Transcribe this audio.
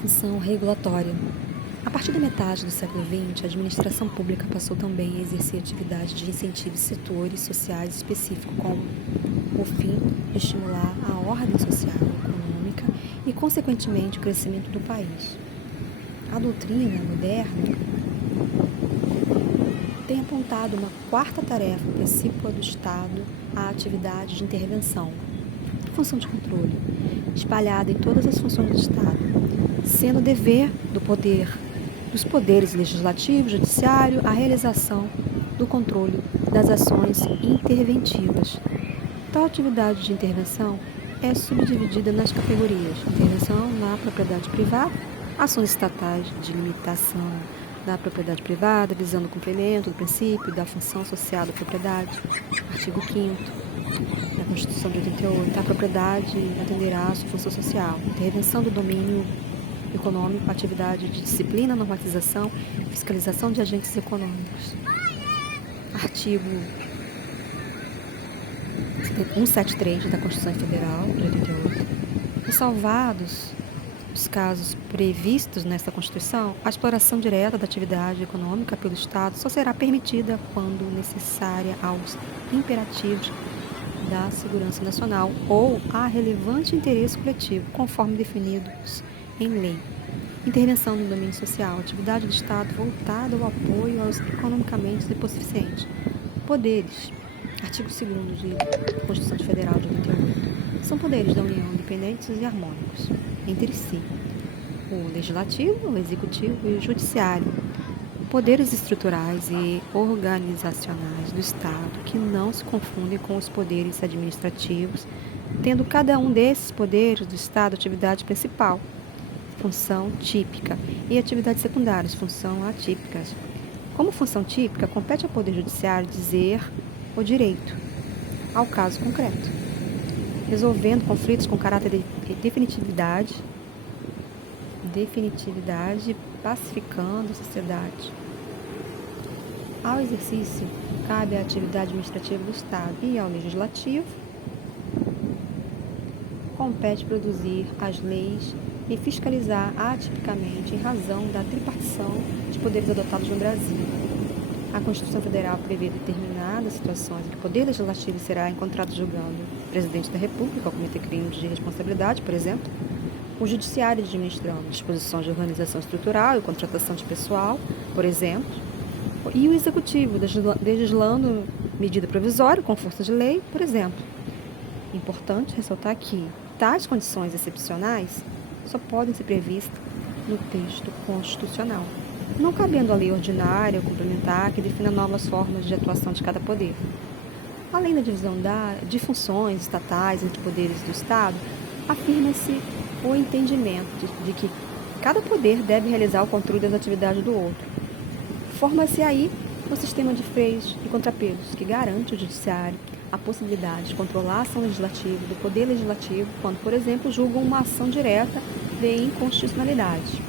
Função regulatória. A partir da metade do século XX, a administração pública passou também a exercer atividades de incentivo em setores sociais específicos, como o fim de estimular a ordem social, econômica e, consequentemente, o crescimento do país. A doutrina moderna tem apontado uma quarta tarefa principal do Estado, a atividade de intervenção, função de controle, espalhada em todas as funções do Estado, sendo dever dos poderes legislativo, judiciário, a realização do controle das ações interventivas. Tal atividade de intervenção é subdividida nas categorias: intervenção na propriedade privada, ações estatais de limitação da propriedade privada, visando o cumprimento do princípio da função social da propriedade. Artigo 5º da Constituição de 88, a propriedade atenderá à sua função social. Intervenção do domínio econômico, atividade de disciplina, normatização e fiscalização de agentes econômicos. Artigo 173 da Constituição Federal de 88. Ressalvados os casos previstos nesta Constituição, a exploração direta da atividade econômica pelo Estado só será permitida quando necessária aos imperativos da segurança nacional ou a relevante interesse coletivo, conforme definidos em lei. Intervenção no domínio social, atividade do Estado voltada ao apoio aos economicamente hipossuficientes. Poderes. Artigo 2º da Constituição Federal de 88. São poderes da União independentes e harmônicos entre si: o legislativo, o executivo e o judiciário. Poderes estruturais e organizacionais do Estado que não se confundem com os poderes administrativos, tendo cada um desses poderes do Estado atividade principal, função típica, e atividades secundárias, função atípicas. Como função típica, compete ao Poder Judiciário dizer o direito ao caso concreto, resolvendo conflitos com caráter de definitividade, pacificando a sociedade. Ao exercício, cabe à atividade administrativa do Estado e ao Legislativo compete produzir as leis e fiscalizar atipicamente em razão da tripartição de poderes adotados no Brasil. A Constituição Federal prevê determinadas situações em que o Poder Legislativo será encontrado julgando o Presidente da República ao cometer crimes de responsabilidade, por exemplo, o Judiciário administrando disposições de organização estrutural e contratação de pessoal, por exemplo, e o Executivo legislando medida provisória com força de lei, por exemplo. Importante ressaltar que tais condições excepcionais só podem ser previstas no texto constitucional, não cabendo a lei ordinária ou complementar que defina novas formas de atuação de cada poder. Além da divisão de funções estatais entre poderes do Estado, afirma-se o entendimento de que cada poder deve realizar o controle das atividades do outro. Forma-se aí um sistema de freios e contrapesos que garante ao Judiciário a possibilidade de controlar a ação legislativa do Poder Legislativo quando, por exemplo, julgam uma ação direta de inconstitucionalidade.